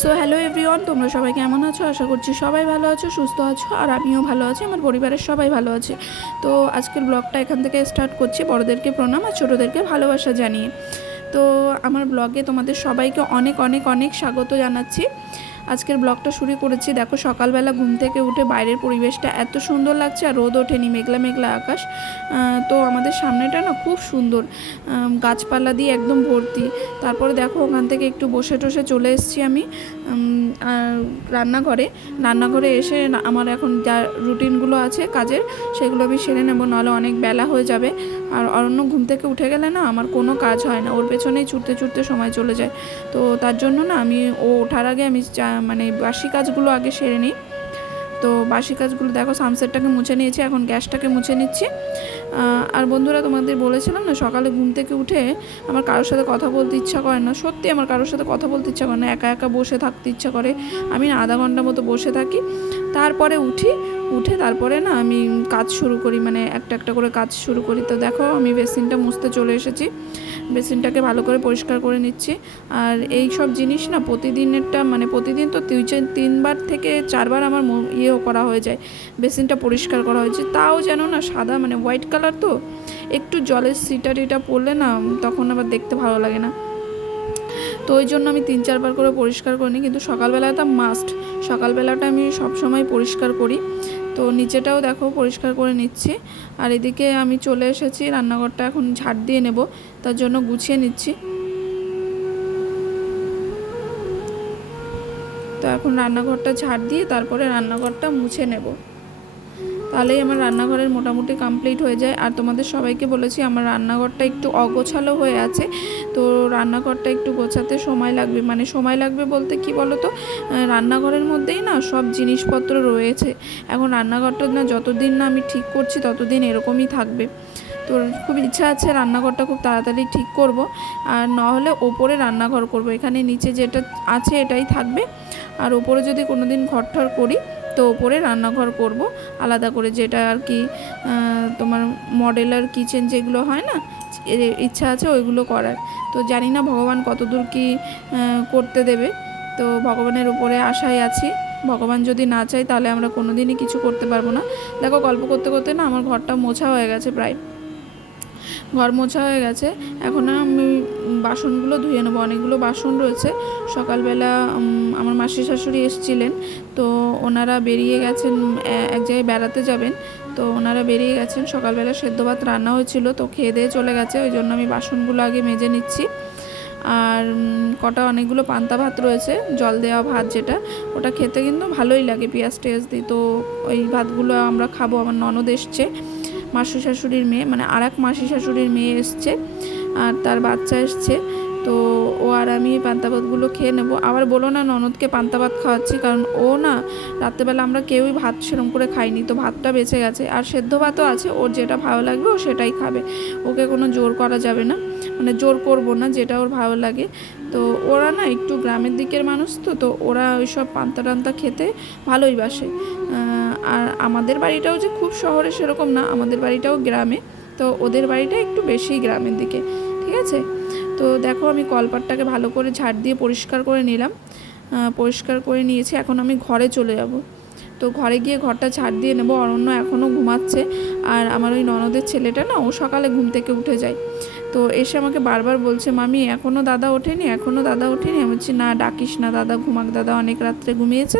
So hello everyone, তোমরা সবাই কেমন আছো? আশা করছি সবাই ভালো আছো, সুস্থ আছো, আর আমিও ভালো আছি, আমার পরিবারের সবাই ভালো আছে। তো আজকের ব্লগটা এখান থেকে স্টার্ট করছি, বড়োদেরকে প্রণাম আর ছোটোদেরকে ভালোবাসা জানিয়ে। তো আমার ব্লগে তোমাদের সবাইকে অনেক অনেক অনেক স্বাগত জানাচ্ছি। আজকের ব্লগটা শুরু করেছি, দেখো সকালবেলা ঘুম থেকে উঠে বাইরের পরিবেশটা এত সুন্দর লাগছে, আর রোদ ওঠেনি, মেঘলা মেঘলা আকাশ। তো আমাদের সামনেটা না খুব সুন্দর, গাছপালা দিয়ে একদম ভর্তি। তারপরে দেখো ওখান থেকে একটু বসে টসে চলে এসেছি আমি রান্নাঘরে এসে আমার এখন যা রুটিনগুলো আছে কাজের, সেগুলো আমি সেরে নেবো, নাহলে অনেক বেলা হয়ে যাবে। আর অরণ্য ঘুম থেকে উঠে গেলে না আমার কোনো কাজ হয় না, ওর পেছনেই ছুটতে ছুটতে সময় চলে যায়। তো তার জন্য না আমি ও ওঠার আগে আমি মানে বাসি কাজগুলো আগে সেরে নিই। তো বাসি কাজগুলো দেখো, সানসেটটাকে মুছে নিয়েছি, এখন গ্যাসটাকে মুছে নিচ্ছি। আর বন্ধুরা, তোমাদের বলেছিলাম না সকালে ঘুম থেকে উঠে আমার কারোর সাথে কথা বলতে ইচ্ছা করে না, সত্যি আমার কারোর সাথে কথা বলতে ইচ্ছা করে না, একা একা বসে থাকতে ইচ্ছা করে। আমি না আধা ঘন্টা মতো বসে থাকি, তারপরে উঠে তারপরে না আমি কাজ শুরু করি, মানে একটা একটা করে কাজ শুরু করি। তো দেখো আমি বেসিনটা মুছতে চলে এসেছি, বেসিনটাকে ভালো করে পরিষ্কার করে নিচ্ছি। আর এই সব জিনিস না প্রতিদিনেরটা, মানে প্রতিদিন তো 3বার থেকে 4বার আমার ইয়েও করা হয়ে যায়, বেসিনটা পরিষ্কার করা হয়েছে। তাও যেন না সাদা, মানে হোয়াইট কালার, তো একটু জলের সিটা টিটা পড়লে না তখন আবার দেখতে ভালো লাগে না। তো ওই জন্য আমি 3-4বার করে পরিষ্কার করিনি, কিন্তু সকালবেলাটা মাস্ট, সকালবেলাটা আমি সবসময় পরিষ্কার করি। তো নিচেটাও দেখো পরিষ্কার করে নিচ্ছি। আর এদিকে আমি চলে এসেছি, রান্নাঘরটা এখন ঝাড় দিয়ে নেব, তার জন্য গুছিয়ে নিচ্ছি। তো এখন রান্নাঘরটা ঝাড় দিয়ে তারপরে রান্নাঘরটা মুছে নেব, তাহলেই আমার রান্নাঘরের মোটামুটি কমপ্লিট হয়ে যায়। আর তোমাদের সবাইকে বলেছি আমার রান্নাঘরটা একটু অগোছালো হয়ে আছে, তো রান্নাঘরটা একটু গোছাতে সময় লাগবে। মানে সময় লাগবে বলতে কি বলো তো, রান্নাঘরের মধ্যেই না সব জিনিসপত্র রয়েছে। এখন রান্নাঘরটা না যতদিন না আমি ঠিক করছি ততদিন এরকমই থাকবে। তো খুব ইচ্ছা আছে রান্নাঘরটা খুব তাড়াতাড়ি ঠিক করব, আর নাহলে ওপরে রান্নাঘর করব। এখানে নিচে যেটা আছে এটাই থাকবে, আর ওপরে যদি কোনো দিন ঘরঠর করি তো ওপরে রান্নাঘর করব আলাদা করে, যেটা আর কি তোমার মডেলার কিচেন যেগুলো হয় না, ইচ্ছা আছে ওইগুলো করার। তো জানি না ভগবান কতদূর কি করতে দেবে, তো ভগবানের উপরে আশায় আছি। ভগবান যদি না চায় তাহলে আমরা কোনো দিনই কিছু করতে পারবো না। দেখো গল্প করতে করতে না আমার ঘরটা মোছা হয়ে গেছে, প্রায় ঘর মোছা হয়ে গেছে। এখন আমি বাসনগুলো ধুয়ে নেবো, অনেকগুলো বাসন রয়েছে। সকালবেলা আমার মাসি শাশুড়ি এসেছিলেন, তো ওনারা বেরিয়ে গেছেন, এক জায়গায় বেড়াতে যাবেন, তো ওনারা বেরিয়ে গেছেন। সকালবেলা সেদ্ধ ভাত রান্না হয়েছিল, তো খেয়ে দিয়ে চলে গেছে, ওই জন্য আমি বাসনগুলো আগে মেজে নিচ্ছি। আর অনেকগুলো পান্তা ভাত রয়েছে, জল দেওয়া ভাত, যেটা ওটা খেতে কিন্তু ভালোই লাগে, পেঁয়াজ টেয়াজ দিই। তো ওই ভাতগুলো আমরা খাবো। আমার ননদ এসছে, মাসি শাশুড়ির মেয়ে, মানে আর এক মাসি শাশুড়ির মেয়ে এসছে, আর তার বাচ্চা এসছে। তো ও আর আমি পান্তা ভাতগুলো খেয়ে নেবো। আবার বলো না ননদকে পান্তা ভাত খাওয়াচ্ছি, কারণ ও না রাত্রেবেলা আমরা কেউই ভাত সেরম করে খাইনি, তো ভাতটা বেঁচে গেছে, আর সেদ্ধ ভাতও আছে, ওর যেটা ভালো লাগবে ও সেটাই খাবে, ওকে কোনো জোর করা যাবে না, মানে জোর করবো না, যেটা ওর ভালো লাগে। তো ওরা না একটু গ্রামের দিকের মানুষ, তো ওরা ওইসব পান্তা টান্তা খেতে ভালোই বাসে। আর আমাদের বাড়িটাও যে খুব শহরে সেরকম না, আমাদের বাড়িটাও গ্রামে, তো ওদের বাড়িটা একটু বেশি গ্রামের দিকে, ঠিক আছে। তো দেখো আমি কলপাটটাকে ভালো করে ঝাড় দিয়ে পরিষ্কার করে নিলাম, পরিষ্কার করে নিয়েছি। এখন আমি ঘরে চলে যাব, তো ঘরে গিয়ে ঘরটা ঝাড় দিয়ে নেব। অরণ্য এখনও ঘুমাচ্ছে, আর আমার ওই ননদের ছেলেটা না ও সকালে ঘুম থেকে উঠে যায়, তো এসে আমাকে বারবার বলছে, মামি এখনও দাদা ওঠেনি, এখনও দাদা ওঠেনি। আমি বলছি না, ডাকিস না, দাদা ঘুমাক, দাদা অনেক রাত্রে ঘুমিয়েছে।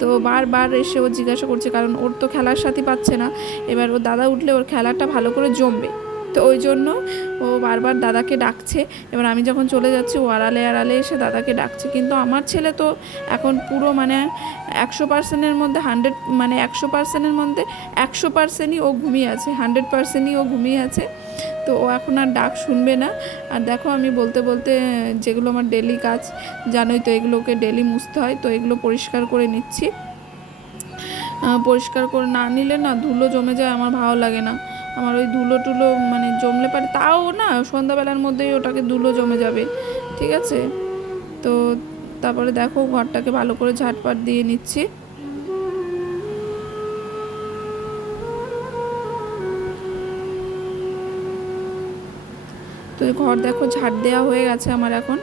তো বারবার এসে ও জিজ্ঞাসা করছে, কারণ ওর তো খেলার সাথী পাচ্ছে না, এবার ওর দাদা উঠলে ওর খেলাটা ভালো করে জমবে, তো ওই জন্য ও বারবার দাদাকে ডাকছে। এবার আমি যখন চলে যাচ্ছি ও আড়ালে আড়ালে এসে দাদাকে ডাকছে, কিন্তু আমার ছেলে তো এখন পুরো মানে 100%-এর মধ্যে 100, মানে 100%-এর মধ্যে 100%ই ও ঘুমিয়ে আছে, 100%ই ও ঘুমিয়ে আছে। তো ও এখন আর ডাক শুনবে না। আর দেখো আমি বলতে বলতে যেগুলো আমার ডেলি কাজ, জানোই তো এগুলোকে ডেলি মুছতে হয়, তো এগুলো পরিষ্কার করে নিচ্ছি। পরিষ্কার করে না নিলে না ধুলো জমে যায়, আমার ভালো লাগে না, আমার ওই ধুলো টুলো মানে জমলে পারে, তাও না সন্ধ্যাবেলার মধ্যেই ওটাকে ধুলো জমে যাবে, ঠিক আছে। তো তারপরে দেখো ঘরটাকে ভালো করে ঝাঁটপাট দিয়ে নিচ্ছি। তো ঘর দেখো ঝাড় দেওয়া হয়ে গেছে আমার এখন।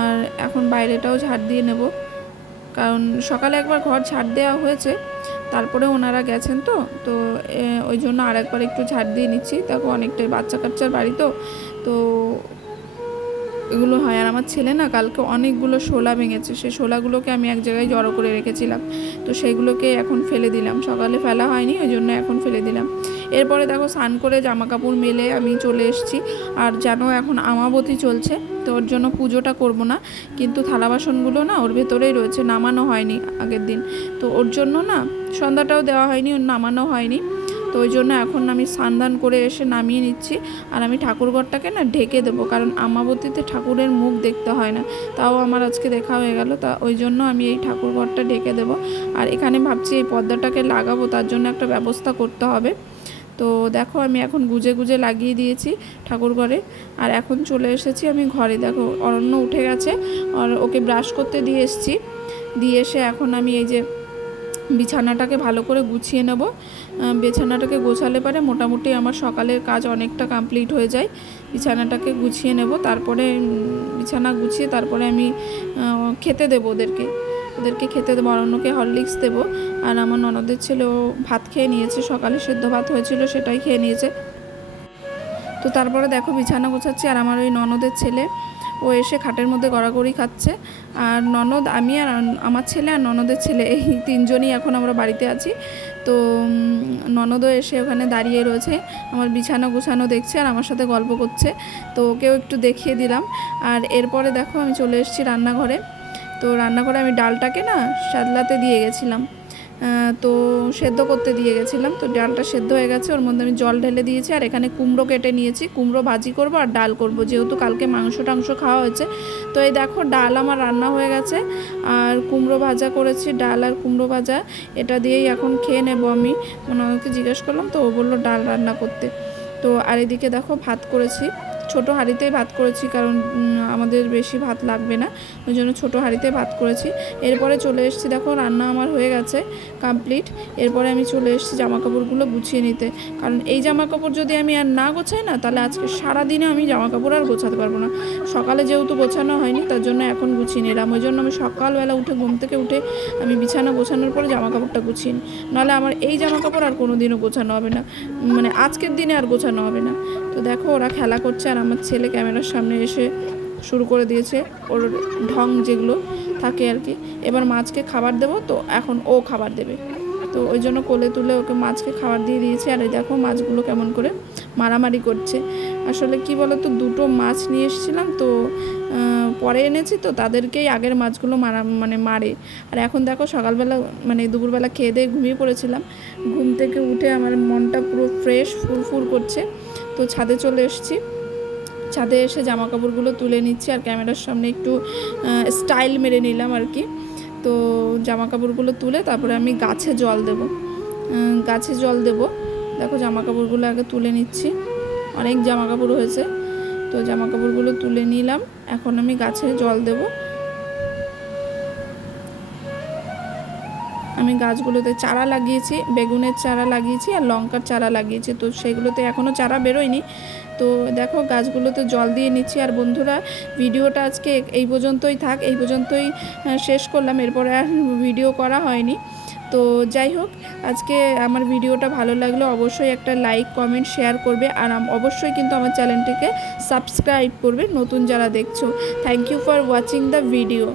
আর এখন বাইরেটাও ঝাড় দিয়ে নেব, কারণ সকালে একবার ঘর ঝাড় দেওয়া হয়েছে, তারপরে ওনারা গেছেন তো তো ওই জন্য আরেকবার একটু ঝাড় দিয়ে নিচ্ছি। দেখো অনেকটাই বাচ্চা কাচ্চার বাড়ি তো এগুলো হয়। আর আমার ছেলে না কালকে অনেকগুলো শোলা ভেঙেছে, সেই শোলাগুলোকে আমি এক জায়গায় জড়ো করে রেখেছিলাম, তো সেইগুলোকে এখন ফেলে দিলাম। সকালে ফেলা হয়নি, ওই জন্য এখন ফেলে দিলাম। এরপরে দেখো স্নান করে জামা কাপড় মেলে আমি চলে এসেছি। আর জানো এখন আমাবতী চলছে, তো ওর জন্য পুজোটা করব না, কিন্তু থালা বাসনগুলো না ওর ভেতরেই রয়েছে, নামানো হয়নি আগের দিন, তো ওর জন্য না সন্ধ্যাটাও দেওয়া হয়নি, ওর নামানো হয়নি। তো ওই জন্য এখন আমি স্নান করে এসে নামিয়ে নিচ্ছি। আর আমি ঠাকুরঘরটাকে না ঢেকে দেবো, কারণ আমাবতীতে ঠাকুরের মুখ দেখতে হয় না, তাও আমার আজকে দেখা হয়ে গেল, তা ওই জন্য আমি এই ঠাকুরঘরটা ঢেকে দেবো। আর এখানে ভাবছি এই পর্দাটাকে লাগাবো, তার জন্য একটা ব্যবস্থা করতে হবে। তো দেখো আমি এখন গুজে গুজে লাগিয়ে দিয়েছি ঠাকুর ঘরে। আর এখন চলে এসেছি আমি ঘরে। দেখো অরণ্য উঠে গেছে, আর ওকে ব্রাশ করতে দিয়ে এসেছি, দিয়ে এসে এখন আমি এই যে বিছানাটাকে ভালো করে গুছিয়ে নেব। বিছানাটাকে গোছালে পারে মোটামুটি আমার সকালের কাজ অনেকটা কমপ্লিট হয়ে যায়। বিছানাটাকে গুছিয়ে নেব, তারপরে বিছানা গুছিয়ে তারপরে আমি খেতে দেবো ওদেরকে খেতে দেবো। অরণ্যকে হরলিক্স দেবো। আর আমার ননদের ছেলেও ভাত খেয়ে নিয়েছে, সকালে সেদ্ধ ভাত হয়েছিল সেটাই খেয়ে নিয়েছে। তো তারপরে দেখো বিছানা গোছাচ্ছি, আর আমার ওই ননদের ছেলে ও এসে খাটের মধ্যে গড়াগড়ি খাচ্ছে। আর ননদ, আমি আর আমার ছেলে আর ননদের ছেলে, এই তিনজনই এখন আমরা বাড়িতে আছি। তো ননদও এসে ওখানে দাঁড়িয়ে রয়েছে, আমার বিছানা গুছানো দেখছে আর আমার সাথে গল্প করছে, তো ওকেও একটু দেখিয়ে দিলাম। আর এরপরে দেখো আমি চলে এসেছি রান্নাঘরে। তো রান্নাঘরে আমি ডালটাকে না সাদলাতে দিয়ে গেছিলাম, তো সেদ্ধ করতে দিয়ে গেছিলাম। তো ডালটা সেদ্ধ হয়ে গেছে, ওর মধ্যে আমি জল ঢেলে দিয়েছি। আর এখানে কুমড়ো কেটে নিয়েছি, কুমড়ো ভাজি করব আর ডাল করব, যেহেতু কালকে মাংস টাংস খাওয়া হয়েছে। তো এই দেখো ডাল আমার রান্না হয়ে গেছে, আর কুমড়ো ভাজা করেছি, ডাল আর কুমড়ো ভাজা এটা দিয়েই এখন খেয়ে নেব। আমি ওকে জিজ্ঞেস করলাম, তো ও বললো ডাল রান্না করতে। তো আর এদিকে দেখো ভাত করেছি, ছোটো হাঁড়িতেই ভাত করেছি, কারণ আমাদের বেশি ভাত লাগবে না, ওই জন্য ছোটো হাঁড়িতে ভাত করেছি। এরপরে চলে এসেছি, দেখো রান্না আমার হয়ে গেছে কমপ্লিট। এরপরে আমি চলে এসেছি জামাকাপড়গুলো গুছিয়ে নিতে, কারণ এই জামাকাপড় যদি আমি আর না গোছাই না, তাহলে আজকে সারাদিনে আমি জামাকাপড় আর গোছাতে পারবো না। সকালে যেহেতু গোছানো হয়নি, তার জন্য এখন গুছিয়ে নিলাম। ওই জন্য আমি সকালবেলা উঠে ঘুম থেকে উঠে আমি বিছানা গোছানোর পরে জামাকাপড়টা গুছিয়ে নিই, নাহলে আমার এই জামাকাপড় আর কোনো দিনও গোছানো হবে না, মানে আজকের দিনে আর গোছানো হবে না। তো দেখো ওরা খেলা করছে, আর আমার ছেলে ক্যামেরার সামনে এসে শুরু করে দিয়েছে ওর ঢং যেগুলো থাকে আর কি। এবার মাছকে খাবার দেবো, তো এখন ও খাবার দেবে, তো ওই জন্য কোলে তুলে ওকে মাছকে খাবার দিয়ে দিয়েছি। আর এই দেখো মাছগুলো কেমন করে মারামারি করছে। আসলে কি বলো তো, দুটো মাছ নিয়ে এসেছিলাম, তো পরে এনেছি, তো তাদেরকেই আগের মাছগুলো মারে। আর এখন দেখো সকালবেলা দুপুরবেলা খেয়ে দিয়ে ঘুমিয়ে পড়েছিলাম, ঘুম থেকে উঠে আমার মনটা পুরো ফ্রেশ ফুরফুর করছে। তো ছাদে চলে এসেছি, ছাদে এসে জামা কাপড়গুলো তুলে নিচ্ছি, আর ক্যামেরার সামনে একটু স্টাইল মেরে নিলাম আর কি। তো জামা কাপড়গুলো তুলে তারপরে আমি গাছে জল দেব। দেখো জামা কাপড়গুলো আগে তুলে নিচ্ছি, অনেক জামা কাপড় হয়েছে, তো জামা কাপড়গুলো তুলে নিলাম। এখন আমি গাছে জল দেব। আমি গাছগুলোতে চারা লাগিয়েছি, বেগুনের চারা লাগিয়েছি আর লঙ্কার চারা লাগিয়েছি, তো সেগুলোতে এখনও চারা বেরোয়নি। তো দেখো গাছগুলোতে জল দিয়ে নিচ্ছি। আর বন্ধুরা, ভিডিওটা আজকে এই পর্যন্তই থাক, এই পর্যন্তই শেষ করলাম, এরপরে আর ভিডিও করা হয়নি। তো যাই হোক, আজকে আমার ভিডিওটা ভালো লাগলে অবশ্যই একটা লাইক কমেন্ট শেয়ার করবে, আর অবশ্যই কিন্তু আমার চ্যানেলটিকে সাবস্ক্রাইব করবে নতুন যারা দেখছো। Thank you for watching the video.